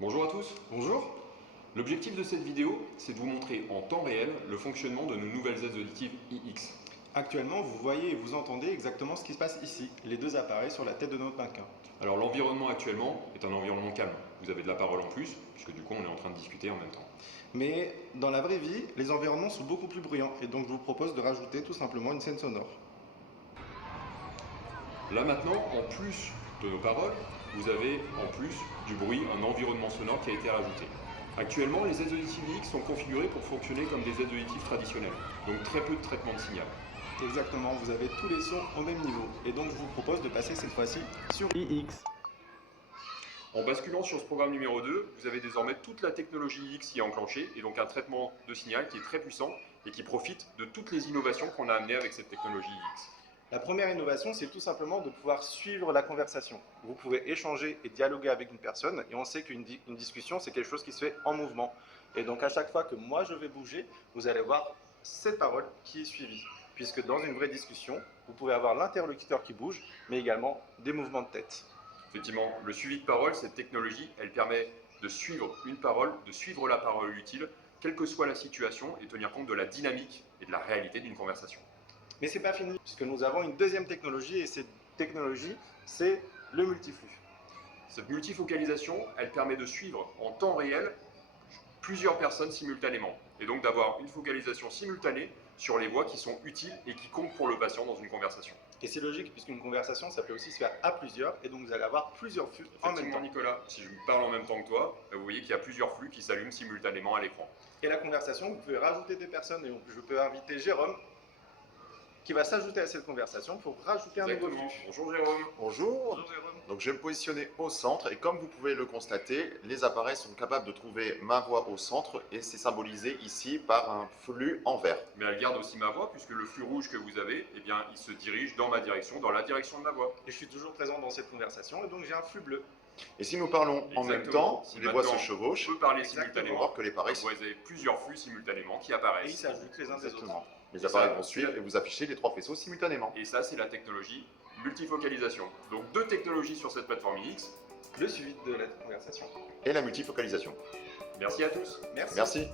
Bonjour à tous. Bonjour. L'objectif de cette vidéo, c'est de vous montrer en temps réel le fonctionnement de nos nouvelles aides auditives iX. Actuellement, vous voyez et vous entendez exactement ce qui se passe ici, les deux appareils sur la tête de notre mannequin. Alors l'environnement actuellement est un environnement calme. Vous avez de la parole en plus, puisque du coup on est en train de discuter en même temps. Mais dans la vraie vie, les environnements sont beaucoup plus bruyants et donc je vous propose de rajouter tout simplement une scène sonore. Là maintenant, en plus de nos paroles, vous avez en plus du bruit, un environnement sonore qui a été rajouté. Actuellement, les aides auditives iX sont configurées pour fonctionner comme des aides auditives traditionnelles, donc très peu de traitement de signal. Exactement, vous avez tous les sons au même niveau et donc je vous propose de passer cette fois-ci sur iX. En basculant sur ce programme numéro 2, vous avez désormais toute la technologie iX qui est enclenchée et donc un traitement de signal qui est très puissant et qui profite de toutes les innovations qu'on a amenées avec cette technologie iX. La première innovation, c'est tout simplement de pouvoir suivre la conversation. Vous pouvez échanger et dialoguer avec une personne et on sait qu'une discussion, c'est quelque chose qui se fait en mouvement. Et donc à chaque fois que moi je vais bouger, vous allez voir cette parole qui est suivie. Puisque dans une vraie discussion, vous pouvez avoir l'interlocuteur qui bouge, mais également des mouvements de tête. Effectivement, le suivi de parole, cette technologie, elle permet de suivre une parole, de suivre la parole utile, quelle que soit la situation, et tenir compte de la dynamique et de la réalité d'une conversation. Mais ce n'est pas fini, puisque nous avons une deuxième technologie, et cette technologie, c'est le multiflux. Cette multifocalisation, elle permet de suivre en temps réel plusieurs personnes simultanément, et donc d'avoir une focalisation simultanée sur les voix qui sont utiles et qui comptent pour le patient dans une conversation. Et c'est logique, puisqu'une conversation, ça peut aussi se faire à plusieurs, et donc vous allez avoir plusieurs flux en même temps. Nicolas, si je parle en même temps que toi, vous voyez qu'il y a plusieurs flux qui s'allument simultanément à l'écran. Et la conversation, vous pouvez rajouter des personnes, et je peux inviter Jérôme, qui va s'ajouter à cette conversation pour rajouter un nouveau flux. Bonjour Jérôme. Bonjour. Bonjour Jérôme. Donc je vais me positionner au centre et comme vous pouvez le constater, les appareils sont capables de trouver ma voix au centre et c'est symbolisé ici par un flux en vert. Mais elle garde aussi ma voix puisque le flux rouge que vous avez, eh bien, il se dirige dans ma direction, dans la direction de ma voix. Et je suis toujours présent dans cette conversation et donc j'ai un flux bleu. Et si nous parlons en même temps, Si les voix se chevauchent, on peut parler on va simultanément. voir que les appareils Vous avez plusieurs flux simultanément qui Et apparaissent. ils s'ajoutent les uns des autres. Exactement. Les appareils vont suivre et vous afficher les trois faisceaux simultanément. Et ça, c'est la technologie multifocalisation. Donc deux technologies sur cette plateforme iX. Le suivi de la conversation. Et la multifocalisation. Merci à tous. Merci. Merci.